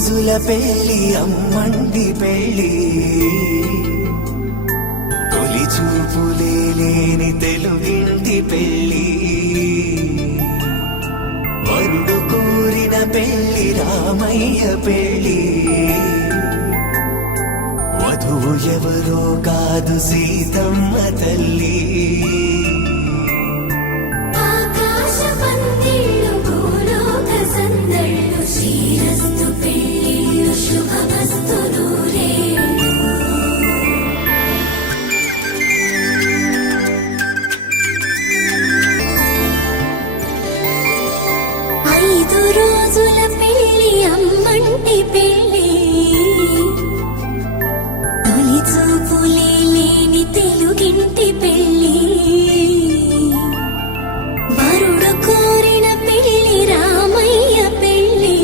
రోజుల పెళ్లి అమ్మండి పెళ్లి తొలి చూపులే లేని తెలుగింటి పెళ్లి వరుడు కోరిన పెళ్లి రామయ్య పెళ్లి వధువు ఎవరో కాదు సీతమ్మ తల్లి రోజుల పెళ్లి అమ్మంటి పెళ్లి తొలి చూపులే లేని తెలుగింటి పెళ్లి వరుడు కోరిన పెళ్లి రామయ్య పెళ్లి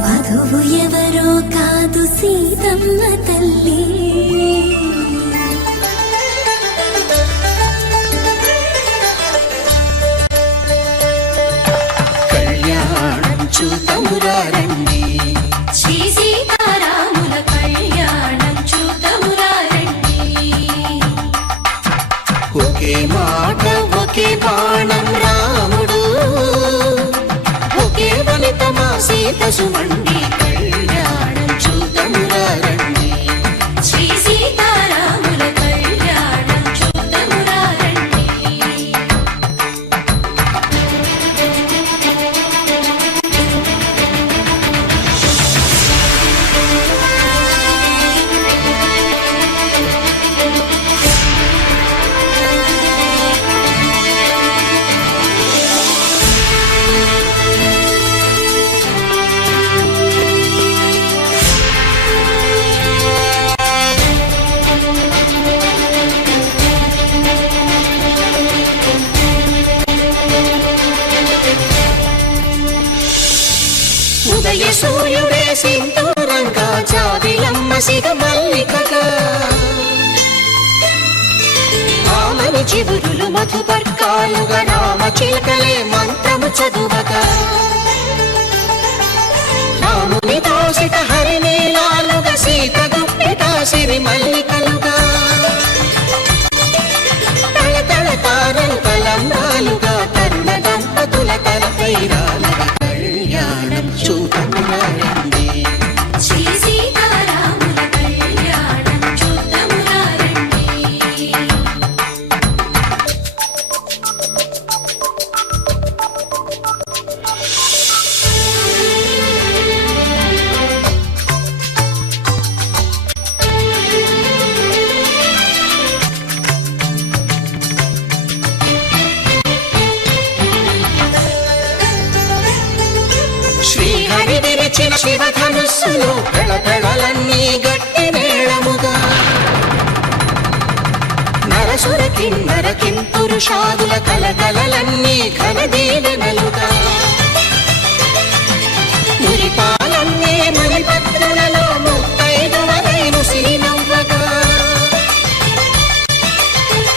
వధువు ఎవరో కాదు సీతమ్మ తల్లి చూతమురారండి శ్రీ సీతారాముల కళ్యాణం చూతమురారండి ఒకే మాట ఒకే బాణం రాముడు ఒకే వనిత మా సీత సుమండి కళ్యాణం చూతమురారండి శ్రీ సీతారాముల కళ్యాణం చూతమురారండి ఉదయ సూర్యుడే సింధూరంగా జాబిలమ్మ సిగ మల్లికగా ఆమని చిగురులు మధుపర్కాలుగా రామ చిలకలే మంత్రము చదువగా రాముని దోసిట హరినీలాలుగా సీత గుప్పిట సిరి మల్లికలుగా తళతళ తారలు తలంబ్రాలుగా తరుణ దంపతుల తలపైరాలుగా కళ్యాణం చూతమురారండి శ్రీ సీతారాముల కళ్యాణం చూతమురారండి శ్రీహరి విరచిన శివధనుస్సులో పెళపెళలన్నీ గట్టి మేళముగా నరసుర కిన్నర కింపురుషాదుల కలకలలన్నీ ఘన దీవెనలుగా మురిపాలన్నీ మణిపత్రులలో ముత్తైదువలైను శ్రీనవ్వగా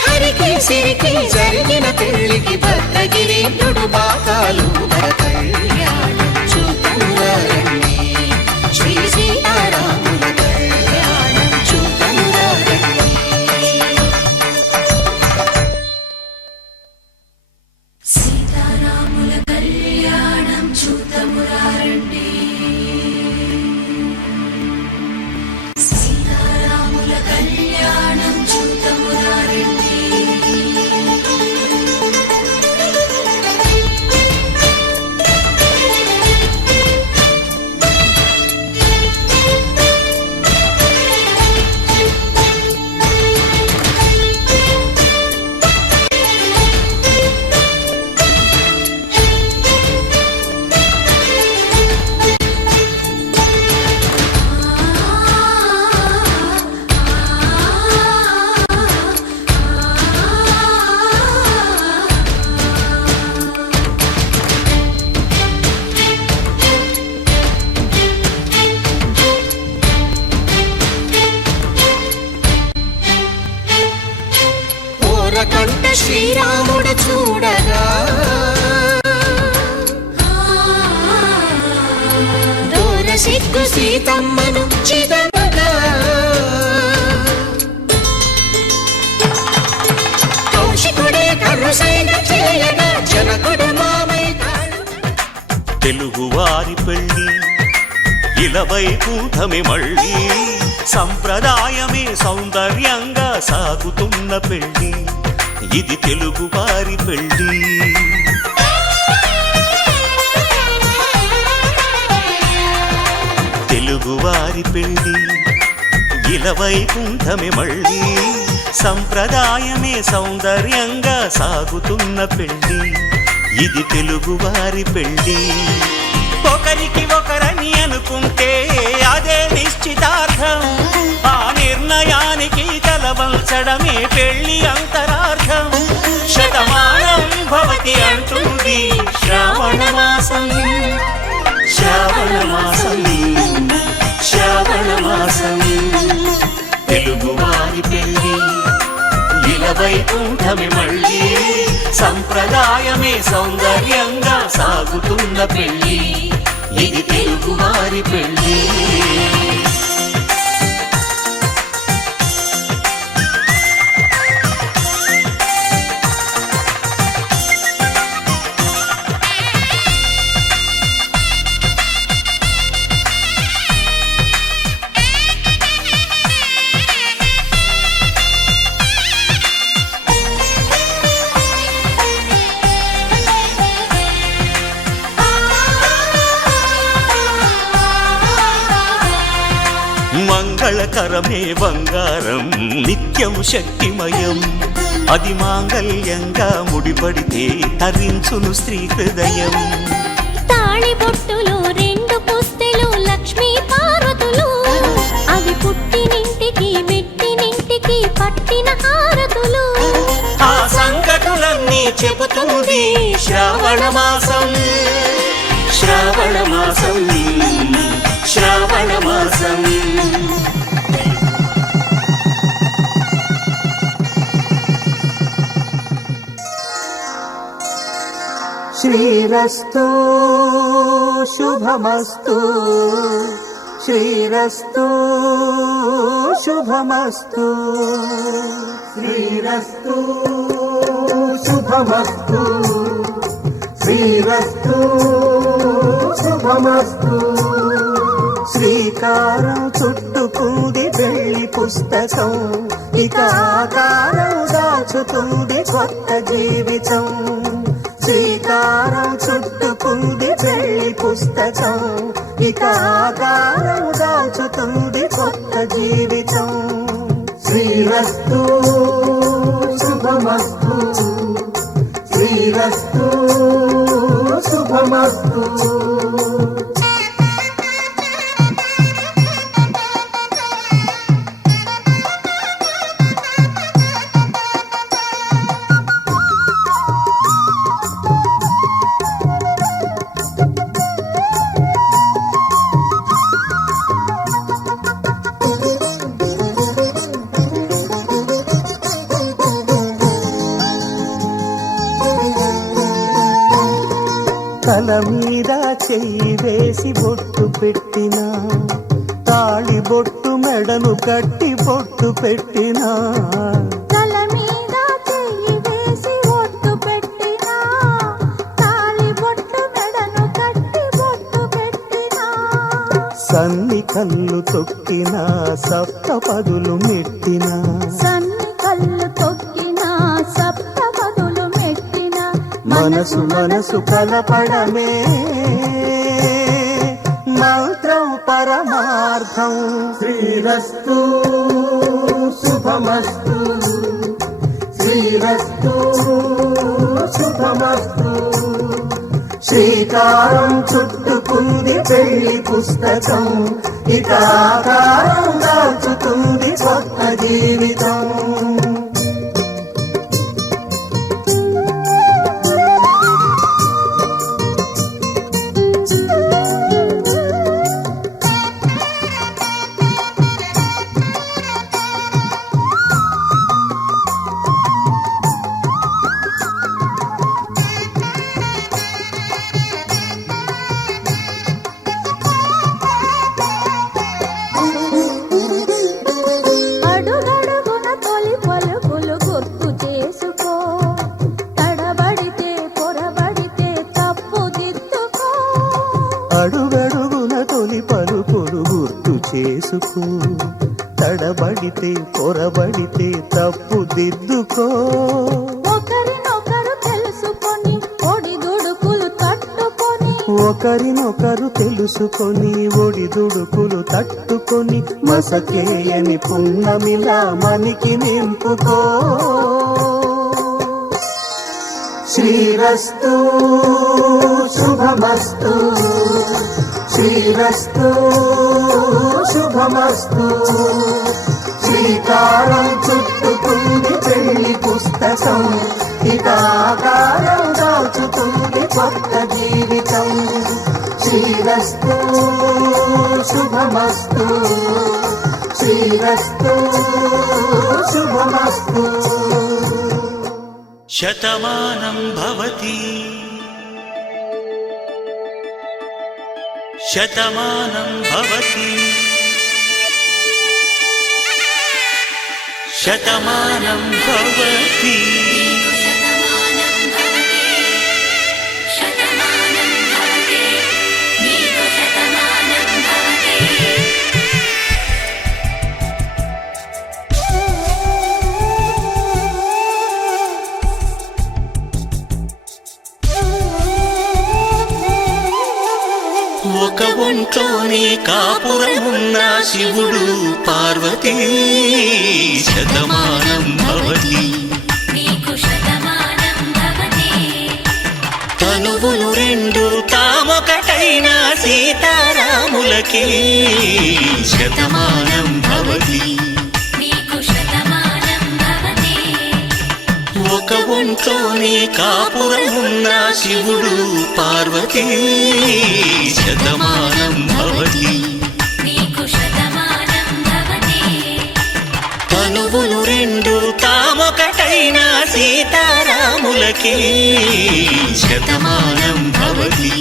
హరికి సిరికి జరిగిన పెళ్లికి భద్రగిరీంద్రుడు బాకాలు కళ్యాణం చూతమురారండి శ్రీ సీతారాముల కళ్యాణం చూతమురారండి సీతారాముల కళ్యాణం చూతమురారండి సీతారాముల కళ్యాణం చూతమురారండి కంట శ్రీరాముడు చూడగా సీతమ్మను చిదమగా కౌశికుడే కరుసైన చేయగా జనకుడు మామై తెలుగువారి పెళ్ళి ఇలవైకుంఠమే మళ్ళీ సంప్రదాయమే సౌందర్యంగా సాగుతున్న పెళ్ళి ఇది తెలుగువారి పెళ్ళి తెలుగువారి పెళ్ళి ఇలవైకుంఠమే మళ్ళీ సంప్రదాయమే సౌందర్యంగా సాగుతున్న పెళ్ళి ఇది తెలుగువారి పెళ్ళి ఒకరికి ఒకరని అనుకుంటే అదే నిశ్చితార్థం ఆ నిర్ణయానికి తలవంచడమే పెళ్లి అంతరార్థం శతమానం భవతి అంటుంది శ్రావణ మాసం శ్రావణ మాసం శ్రావణ మాసం తెలుగువారి పెళ్ళి ఇలవైకుంఠమే మళ్ళీ సంప్రదాయమే సౌందర్యంగా సాగుతున్న పెళ్ళి ఇది తెలుగువారి పెళ్ళి మంగళకరమే బంగారం నిత్యం శక్తిమయం అది మాంగళ్యంగా ముడిపడితే తరించును స్త్రీ హృదయం తాళి బొట్టులో రెండు పుస్తెలు లక్ష్మీ పార్వతులు అవి పుట్టినింటికి మెట్టినింటికి పట్టిన హారతులు ఆ సంగతులన్నీ చెబుతుంది శ్రావణ మాసం శ్రావణ మాసం శ్రావణ మాసం శ్రీరస్తు శుభమస్తు శ్రీరస్తు శుభమస్తు శ్రీరస్తు శుభమస్తు శ్రీరస్తు శుభమస్తు శ్రీకారం చుట్టుకుంది పెళ్లి పుస్తకం ఇక ఆకారం దాచుతుంది కొత్త జీవితం శ్రీకారం చుట్టుకుంది పెళ్లి పుస్తకం ఇక ఆకారం దాచుతుంది కొత్త జీవితం శ్రీరస్తు శుభమస్తు శ్రీరస్తు శుభమస్తు తల మీద చెయ్యి వేసి బొట్టు పెట్టినా తాళి బొట్టు మెడను కట్టి బొట్టు పెట్టినా తల మీద చెయ్యి వేసి బొట్టు పెట్టినా తాళి బొట్టు మెడను కట్టి బొట్టు పెట్టినా సన్ని కళ్ళు తొక్కినా సప్త పదులు మెట్టినా సన్ని కళ్ళు తొక్కినా సప్త పదులు మెట్టినా మనసు మనసు కలపడమే మంత్రం పరమార్థం శ్రీరస్తు శుభమస్తు శ్రీరస్తు శుభమస్తు శ్రీకారం చుట్టుకుంది పెళ్లి పుస్తకం ఇక ఆకారం దాచుతుంది కొత్త జీవితం పొరబడితే తప్పు దిద్దుకో. ఒకరినొకరు తెలుసుకొని ఒడిదుడుకులు తట్టుకొని ఒకరినొకరు తెలుసుకొని ఒడిదుడుకులు తట్టుకొని మసకేయని పున్నమిలా మనికి నింపుకో. శ్రీరస్తు శుభమస్తు, శ్రీరస్తు శుభమస్తు. శ్రీకారం చుట్టుకుంది పెళ్లి పుస్తకం, ఇక ఆకారం దాచుతుంది కొత్త జీవితం. శ్రీరస్తు శుభమస్తు, శ్రీరస్తు శుభమస్తు. శతమానం భవతి శతమానం భవతి శతమానం భవతి. ఒక ఒంట్లోనే కాపురమున్న శివుడు పార్వతీ శతమానం భవతి. తనువులు రెండు తామొకటైన సీతారాములకి శతమానం భవతి. ఒక ఒంట్లోనే కాపురమున్న శివుడు పార్వతీ శతమానం భవతి. తనువులు రెండు తామొకటైన సీతారాములకి శతమానం భవతి.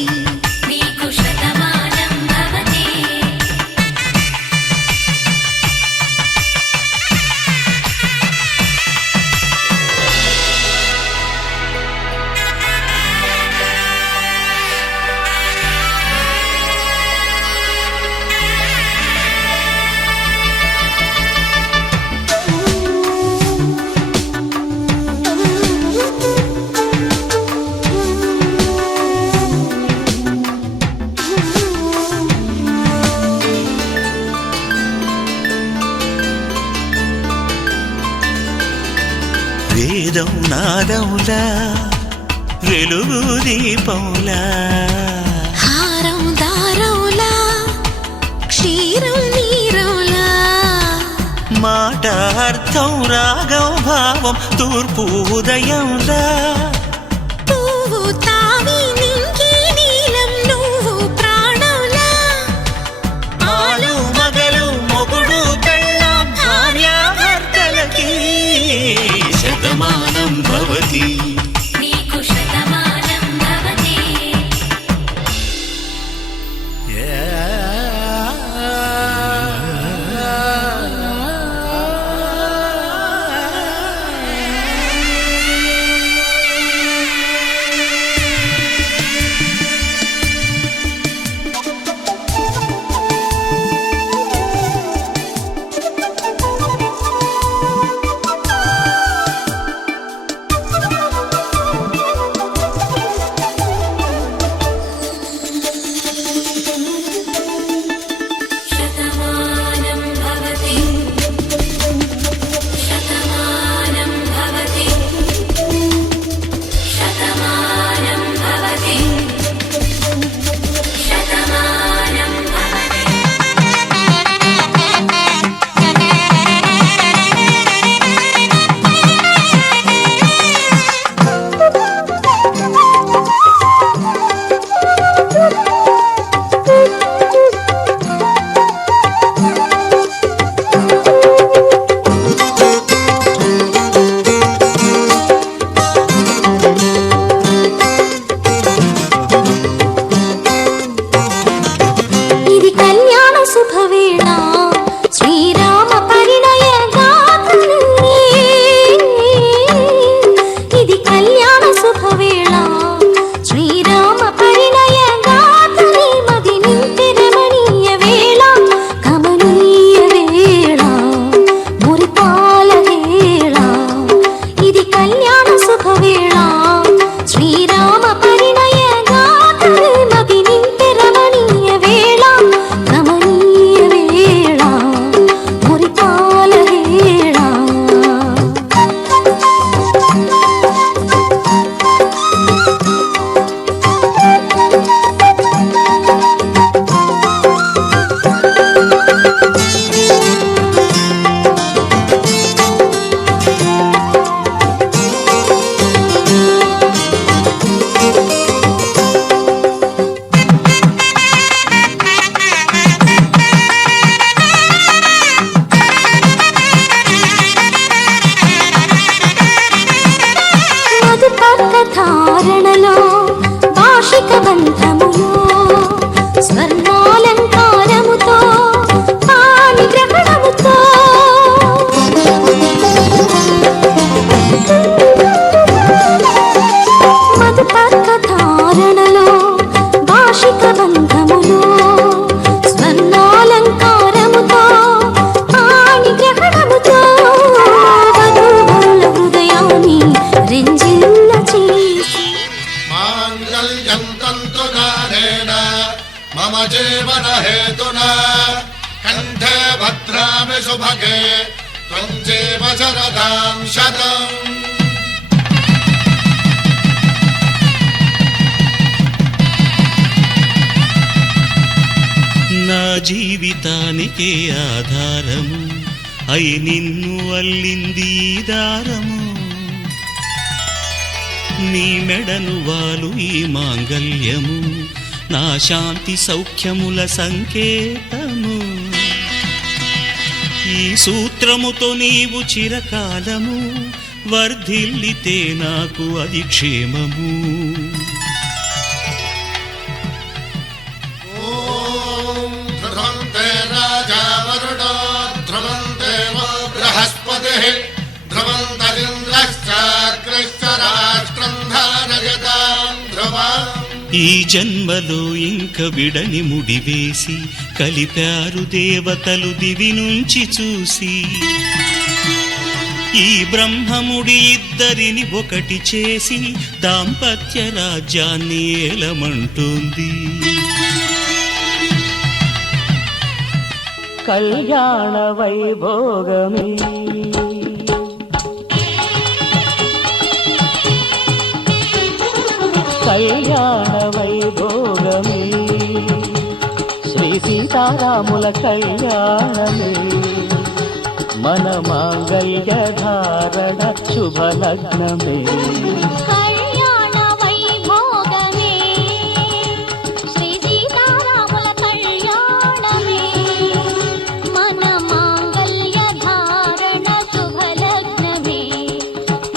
వేదం నాదములా వెలుగు దీపంలా, హారం దారంలా క్షీరం నీరంలా, మాట అర్థం రాగం భావం తూర్పు ఉదయంలా, పువ్వు తావి నింగి నీలం నువ్వు ప్రాణంలా, ఆలు మగలు మొగుడు పెళ్ళాం భార్యాభర్తలకి శతమానం భవతి. जीवन हेतुना कंठे भद्रामि शुभगे त्वं जीव शरदां शतम् నా జీవితానికే ఆధారము అయి నిన్ను అల్లింది ఈ దారము నీ మెడను వాలు ఈ మాంగల్యము నా శాంతి సౌఖ్యముల సంకేతము ఈ సూత్రముతో నీవు చిరకాలము వర్ధిల్లితే నాకు అది క్షేమము ఈ జన్మలో ఇంక విడని ముడివేసి కలిపారు దేవతలు దివి నుంచి చూసి ఈ బ్రహ్మముడి ఇద్దరిని ఒకటి చేసి దాంపత్య రాజ్యాన్ని ఏలమంటుంది కళ్యాణ వైభోగమే కళ్యాణ వైభోగమే శ్రీ సీతారాముల కళ్యాణమే మన మాంగళ్య ధారణ శుభలగ్నమే కళ్యాణ వైభోగమే శ్రీ సీతారాముల కళ్యాణమే మన మాంగళ్య ధారణ శుభలగ్నమే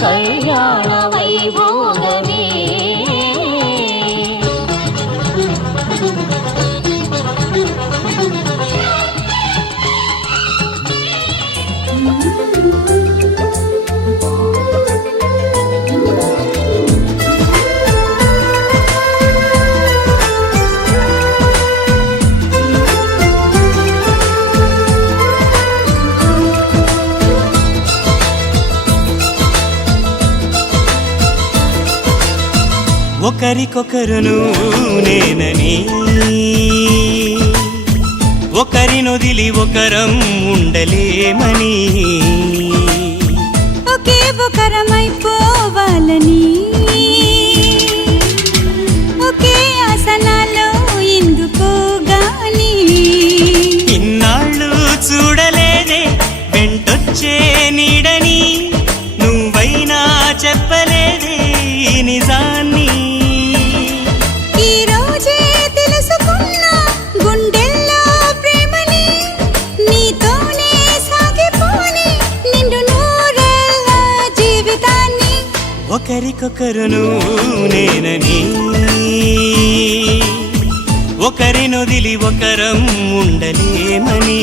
కళ్యాణ వైభోగమే ఒకరికొకరును నేనని ఒకరినొదిలి ఒకరం ఉండలేమని ఒకే ఒకరమైపోవాలని ఒకే ఆసనాలో ఎందుకో గాని ఇన్నాళ్ళు చూడలేదే వెంటొచ్చే నీడని నువ్వైనా చెప్పలేదే ఈ నిజాన్ని ఈ రోజే తెలుసుకున్నా గుండెల్లో ప్రేమని నీతోనే సాగిపోని నిండు నూరేళ్ళ జీవితాన్ని ఒకరికొకరును నేనని ఒకరినొదిలి ఒకరం ఉండలేమని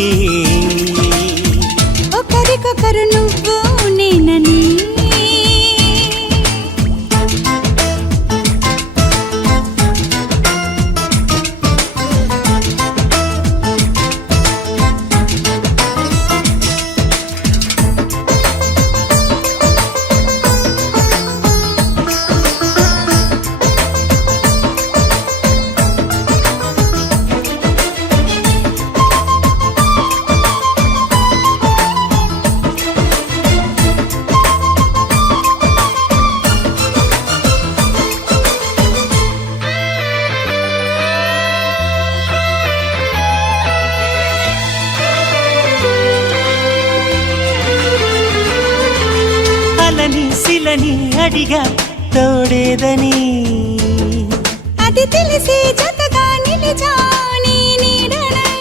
ఒకరికొకరు నువ్వు నేనని శిలని అడిగా తోడేదని అది తెలిసి జతగా నిలిచాని నీడనై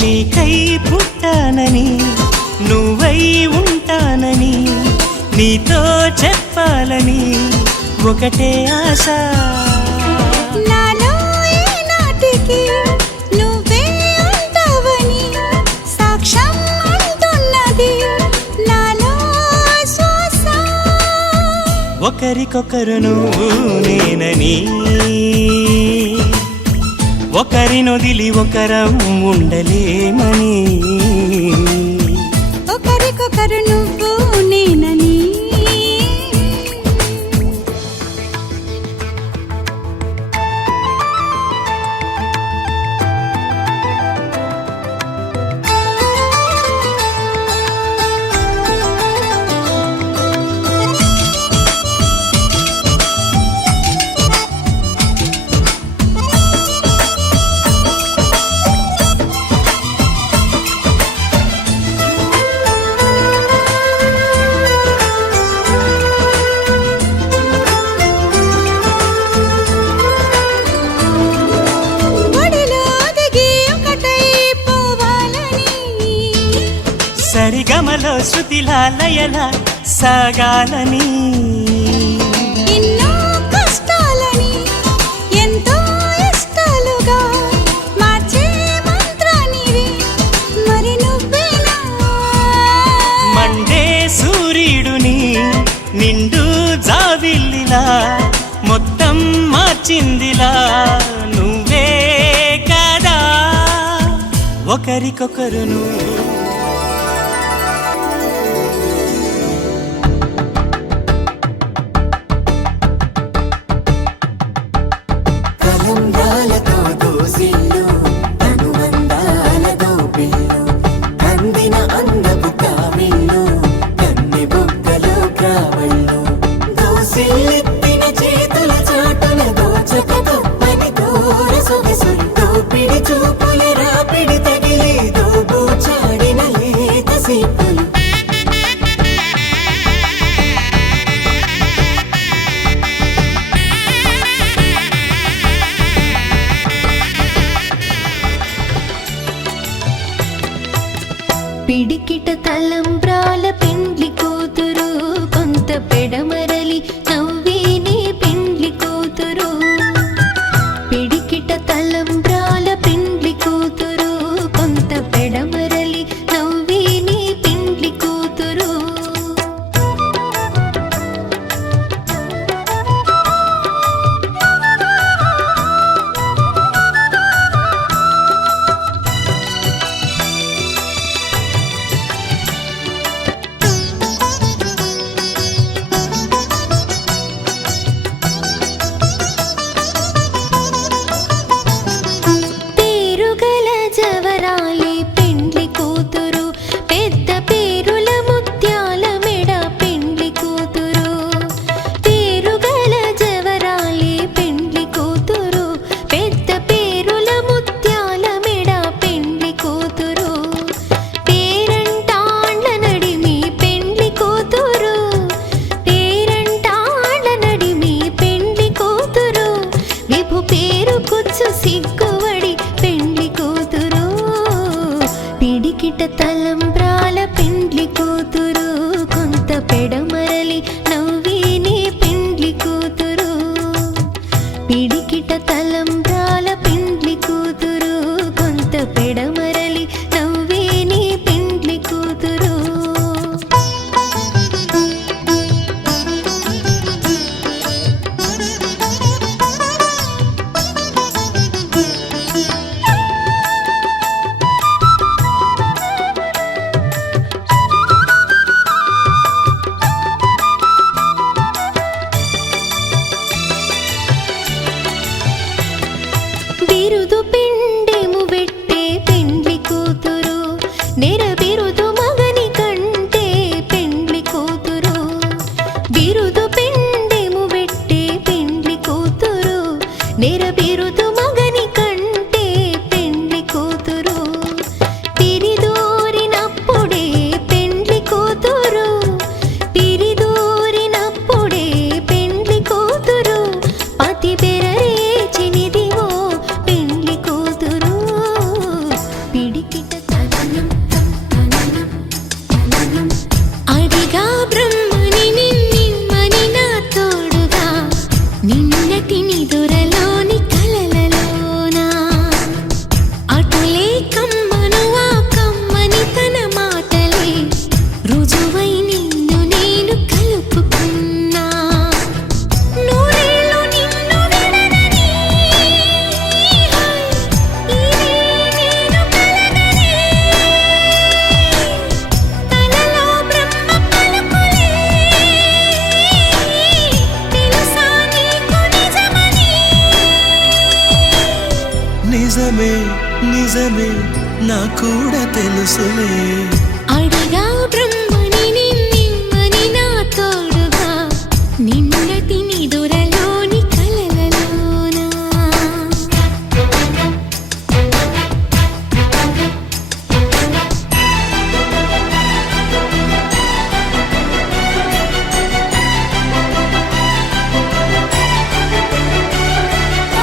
నీకై పుట్టానని నువ్వై ఉంటానని నీతో చెప్పాలని ఒకటే ఆశ నాలో ఏనాటికి నువ్వే ఉంటావని సాక్ష్యం అంటున్నది నాలో శ్వాస ఒకరికొకరును నేనని ఒకరినొదిలి ఒకరం ఉండలేమని ఒకరికొకరు నువ్వు నేనని శృతిలా లయలా సాగాలని ఎన్నో కష్టాలని ఎంతో ఇష్టాలుగా మార్చే మంత్రానివి మరి నువ్వేనా మండే సూర్యుడుని నిండు జాబిల్లిలా మొత్తం మార్చిందిలా నువ్వే కదా ఒకరికొకరును తలంబ్రాలతో దోసిల్లు అనుబంధాలతో పిల్లు అందిన అందపు కావిళ్ళు కన్ని బుగ్గలు క్రావళ్ళు దోసిల్లెత్తిన చేతుల చాటున దోచక తప్పని దూర సొగసులు దోపిడి చూపుల రాపిడి తగిలి దోబూచాడిన లేత సీపులు పిడికిట తలంబ్రాల పెండ్లి కూతురు కొంత పెడమరలి నవ్విని పెండ్లి కూతురు పిడికిట తలంబ్రాల పెండ్లి కూతురు కొంత పెడమరలి నవ్విని పెండ్లి కూతురు పేరుగల జవరాలి పెండ్లి కూతురు పెద్ద పేరుల ముత్యాల మెడ పెండ్లి కూతురు పేరుగల జవరాలి పెండ్లి కూతురు పెద్ద పేరుల ముత్యాల మెడ పెండ్లి కూతురు పేరంటాండ్ల నడిమి పెండ్లి కూతురు పేరంటాండ్ల నడిమి పెండ్లి కూతురు విభు పేరు కుచ్చు సిగ్గువడి పెండ్లి కూతురు పిడికిట తలంబ్రాల పెండ్లి కూతురు కొంత పెడమరలి నవ్విని పెండ్లి కూతురు పిడికిట తలంబ్రాల పెండ్లి కూతురు కొంత పెడమరలి నవ్విని పెండ్లి కూతురు బిరుదు పిండెము పెట్టే పెండ్లి కూతురు నెర బిరుదు మగని కంటే పెండ్లి కూతురు బిరుదు పిండెము పెట్టే పెండ్లి కూతురు నెర బిరుదు మగని కంటే పెండ్లి కూతురు పిరిదూరినప్పుడే పెండ్లి కూతురు పిరిదూరినప్పుడే పెండ్లి కూతురు పతి బెరరేచినిదివో పెండ్లి కూతురు పిడికిట తననం తననం తననం అడిగా బ్రహ్మని నిన్నిమ్మని నా తోడుగా నిన్నటి నిదురలోని కలలలోనా అటులే కమ్మను ఆ కమ్మని తన మాటలే రుజువై నిన్ను నేను కలుపుకున్నా నూరేళ్ళు నిన్ను విడనని ఇదే నేను కలగని తలలో బ్రహ్మ పలుకులే తెలుసా నీకు నిజమని నిజమే నిజమే నా కూడా తెలుసులే అడిగా బ్రహ్మని నిన్నిమ్మని నా తోడుగా నిన్నటి నిదురలోని కలలలోనా ఆ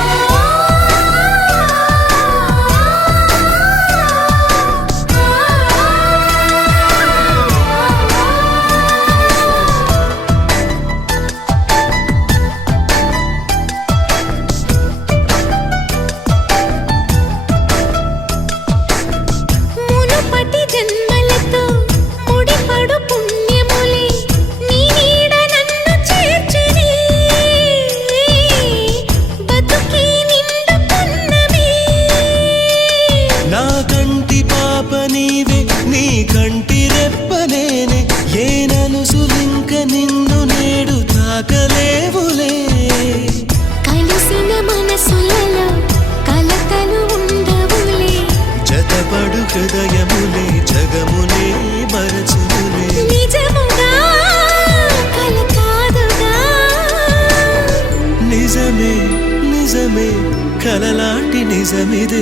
నిజమిదే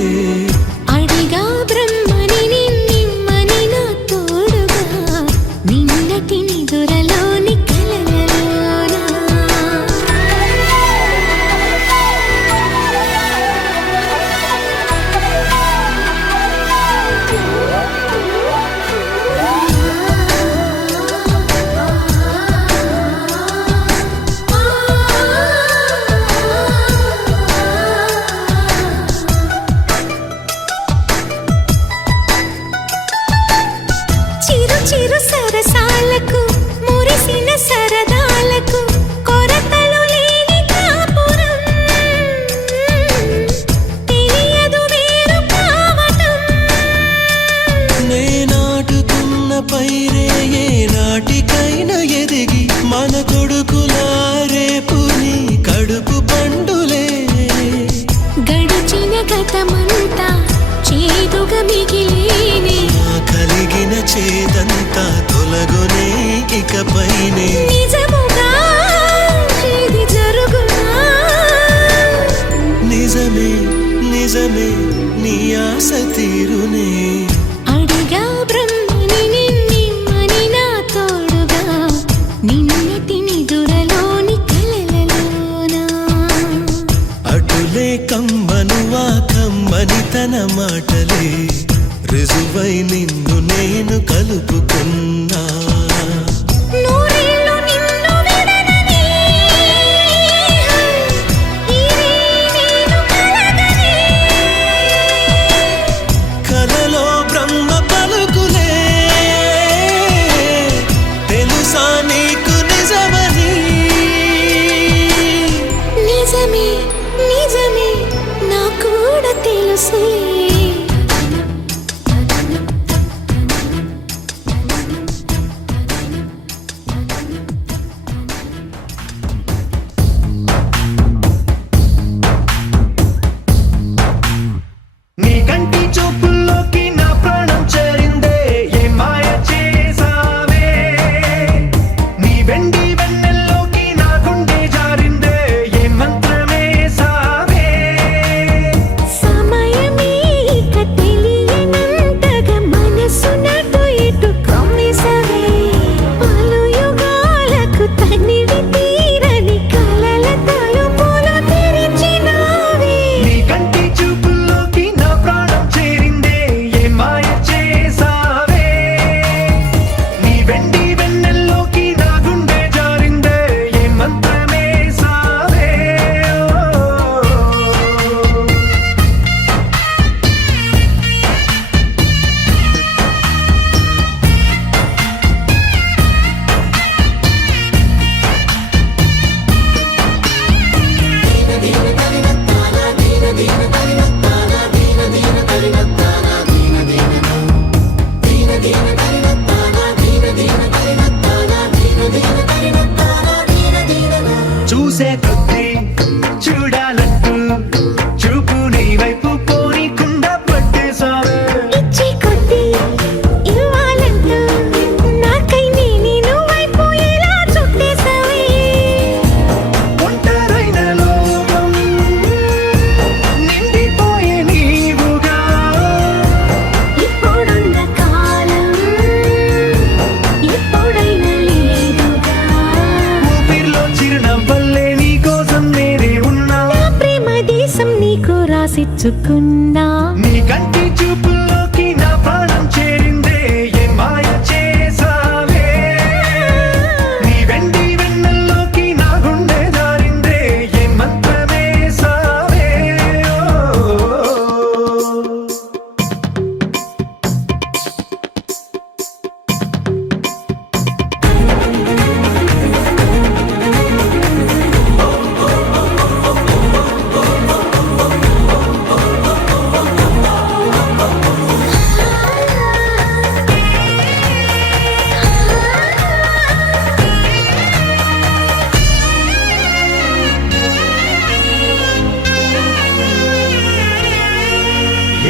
అడిగా బ్రహ్మని నిమ్మని నా తోడుగా నిన్నటి నిదురలోని కలలలోనా చిరు చిరు సరసాలకు మురిసిన సరదాలకు కొరతలు లేని కాపురం తెలియదు వేరు కావటం నే నాటుకున్న పైరే ఏ నాటికైనా ఎదిగి మన కొడుకులారేపు నీ కడుపు పండులే గడిచిన గతమంతా చేదుగా మిగిలేనే కలిగిన చేదంతా తొలగునే ఇకపైనే నిజముగా ఇది జరుగునా నిజమే నిజమే నీ ఆశ తీరునే అడిగా బ్రహ్మని నిమ్మని నా తోడుగా నిన్నటి నిదురలోని కలలలోనా అటులే కమ్మనువా కమ్మని తన మాటలే రుజువై నిన్ను నేను కలుపుకున్నా నూరేళ్ళు నిన్ను విడనని ఇదే నేను కలగని కలలో బ్రహ్మ పలుకులే తెలుసా నీకు నిజమని నిజమే నిజమే నా కూడా తెలుసులే నీ కంటి చూపుల్లోకి నా ప్రాణం చేరిందే ఏ మాయ చేసావే నీ వెండి వెన్నెల్లోకి నా గుండె జారిందే ఏ మంత్రమే సావే సమయమే ఇక తెలియనంతగా మనసు నటు ఇటు కొమ్మిసవే పలు యుగాలకు తనివి తీరని కలల తలుపులు తెరిచినావే నీ కంటి చూపుల్లోకి నా ప్రాణం చేరిందే ఏ మాయ చేసావే నీ వెండి వెన్నెల్లోకి నా గుండె జారిందే ఏ మంత్రమే సావే చూసే కొద్దీ చూడాలంటూ చూపు నీ వైపు పోనీకుండా పట్టేసావే ఇచ్చే కొద్దీ ఇవ్వాలంటూ నాకై నేను వైపు ఎలా చుట్టేసావే ఒంటరైన లోకం నిండిపోయే నీవుగా ఇప్పుడున్న కాలం ఎప్పుడైనా లేదుగా ఊపిరిలో చిరునవ్వల్లే నీ కోసం నేనే ఉన్నా నా ప్రేమ దేశం నీకు రాసిచ్చుకున్నా నీ కంటి చూపుల్లోకి నా ప్రాణం చేరిందే ఏ మాయ చేసావే నీ వెండి వెన్నెల్లోకి నా గుండె జారిందే ఏ మంత్రమే సావే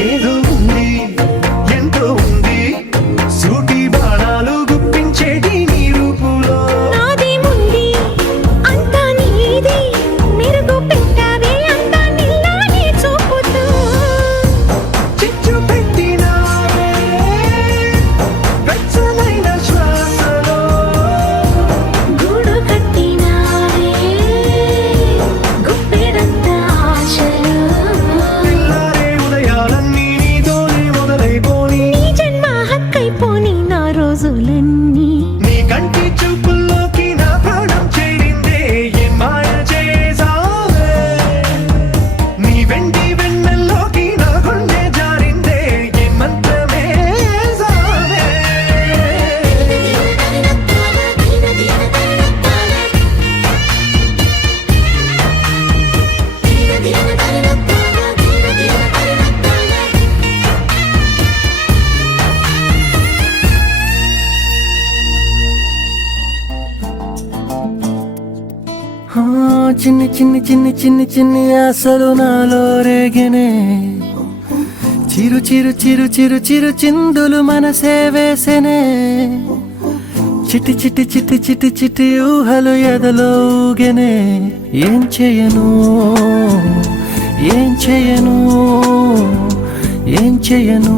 ఏదో ఉంది ఎంతో ఉంది సూటి బాణాలు గుప్పించేటి నీ రూపులో నాదేముంది అంతా నీది మెరుగు పెట్టావే అంతా నిల్లానే చూపుతూ చిన్ని చిన్ని చిన్ని చిన్ని చిన్ని ఆశలు నాలో రేగెనే చిరు చిరు చిరు చిరు చిరు చిందులు మనసే వేసెనే చిటి చిటి చిటి చిటి చిటి ఊహలు ఎదలో ఊగెనే ఏం చేయను ఏం చేయను ఏం చేయను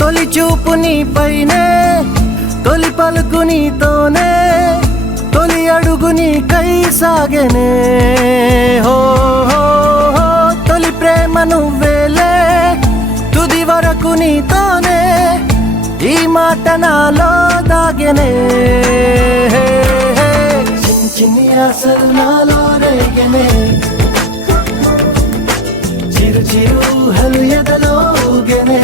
తొలి చూపు నీ పైనే తొలి పలుకు నీతోనే తొలి అడుగు నీకై సాగెనే హో హో హో తొలి ప్రేమ నువ్వేలే తుది వరకు నీతోనే ఈ మాట నాలో దాగెనే చిన్ని చిన్ని ఆశలు నాలో రేగెనే చిరు చిరు ఊహలు ఎదలో ఊగెనే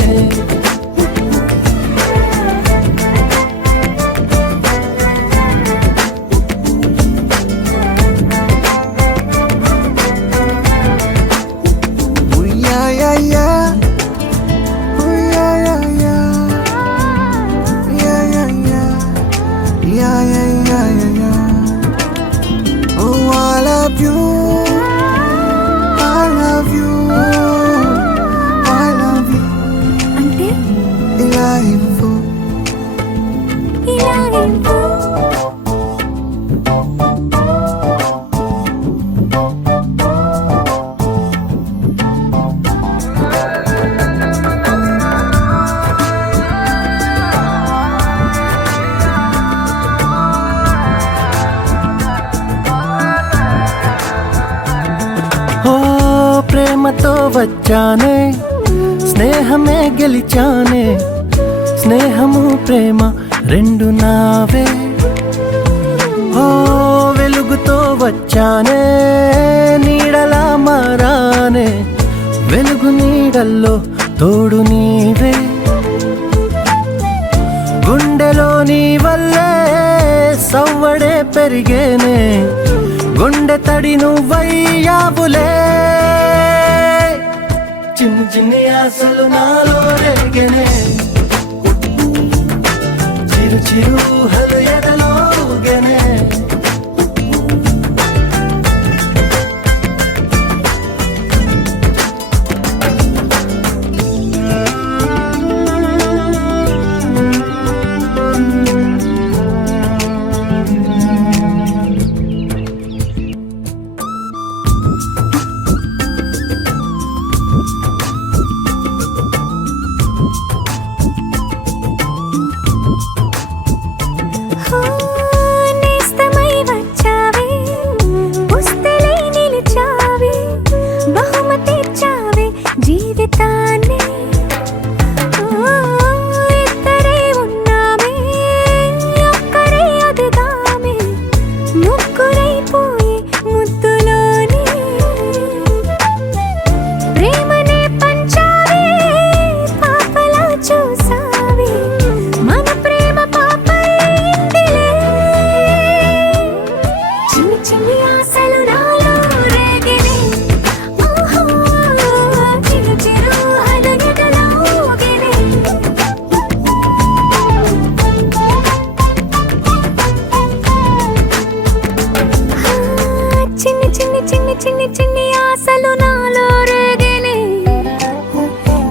అంటే ఇలా ఇవ్వు. ఓ ప్రేమతో వచ్చానే స్నేహమే గెలిచానే స్నేహము ప్రేమ రెండు నావే ఓ వెలుగుతో వచ్చానే నీడలా మారానే వెలుగు నీడల్లో తోడు నీవే గుండెలో నీ వల్లే సవ్వడే పెరిగేనే గుండె తడి నువ్వయ్యావులే చిన్ని చిన్ని ఆశలు నాలో రేగెనే చిరు చిరు ఊహలు ఎదలో ఊగెనే నేస్తమై వచ్చావే పుస్తలై నిలిచావే బహుమతి ఇచ్చావే జీవితాన్ని ఇద్దరే ఉన్నామే ఒక్కరే అదుగామే ముగ్గురైపోయి ముద్దులోని ప్రేమనే పంచావే పాపలా చూసావే మన ప్రేమ పాపైందిలే చిన్ని చిన్ని ఆశలు నాలో రేగినే ఓహో చిరు చిరు అలగెదలో ఊగినే చిన్ని చిన్ని చిన్ని చిన్ని చిన్ని ఆశలు నాలో రేగినే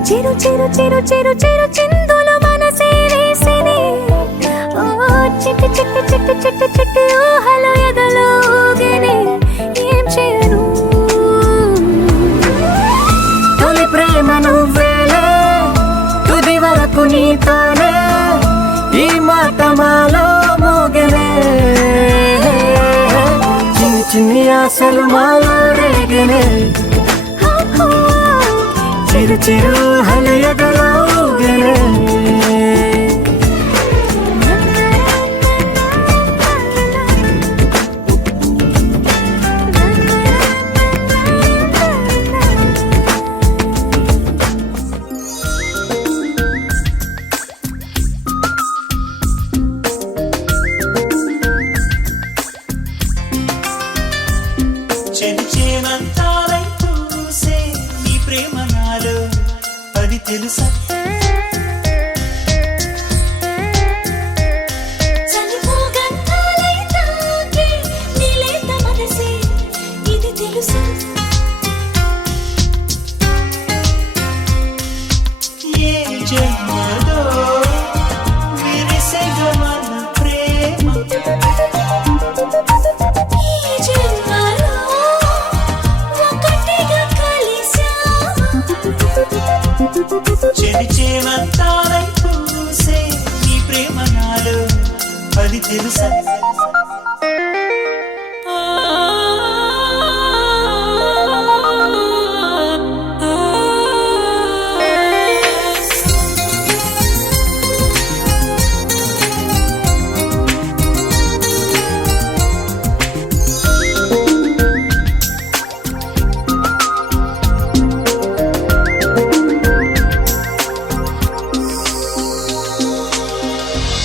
చిరు చిరు చిరు చిరు చిరు చిందులు మనసే వేసినే ఓ చిట్టి చిట్టి చిట్టి చిట్టి చిట్టి ఊహలు ఎదలో ఊగినే ఏం చేయను తొలి ప్రేమ నువ్వేలే తుది వరకు నీతోనే ఈ మాట మాలో మోగెనే చిన్ని చిన్ని ఆశలు మాలో రేగెనే చిరు చిరు ఊహలు ఎదలో ఊగెనే చెలిచేమంతాలై పూసే ఈ ప్రేమ నాలో అది తెలుసా అది తెలుసా?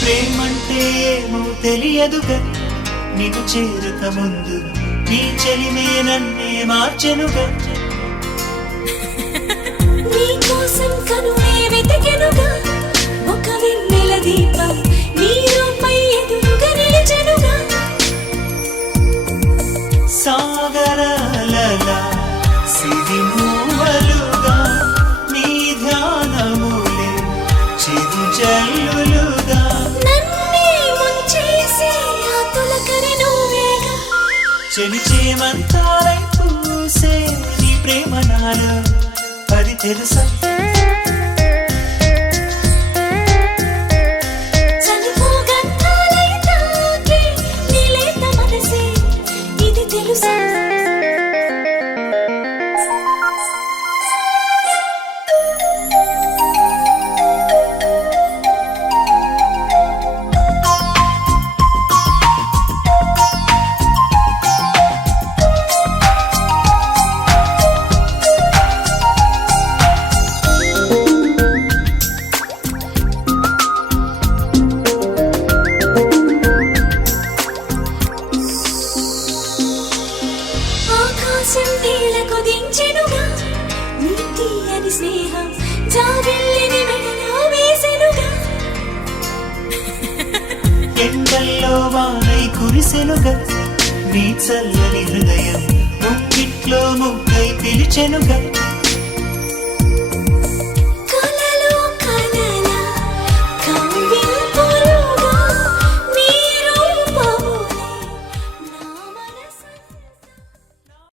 ప్రేమంటే ఏమో తెలియదుగా, నీకు చేరక ముందు నీ చెలిమే నన్నే మార్చెనుగా. నీకోసం కనులే వెతికెనుగా, ఒక వెన్నెల దీపం నీ రూపై ఎదురుగా నిలిచెనుగా. సాగరాలలా సిరిమూవలుగా నీ ధ్యానములే చిరుజల్లులుగా. నన్నే ముంచేసే ఆ తొలకరి నువ్వేగా. చెలిచేమంతాలై పూసే నీ ప్రేమ నాలో అది తెలుసా? చనిపోగంతాలై తాకే నీ లేత మనసే ఇది తెలుసా? ఆకాశం నీలకు దించెనుగా, నీ తీయని స్నేహం జాబిల్లిని మెడలో వేసెనుగా. ఎండల్లో వానై కురిసెనుగా, నీ చల్లని హృదయం ముక్కిట్లో ముక్కై పిలిచెనుగా.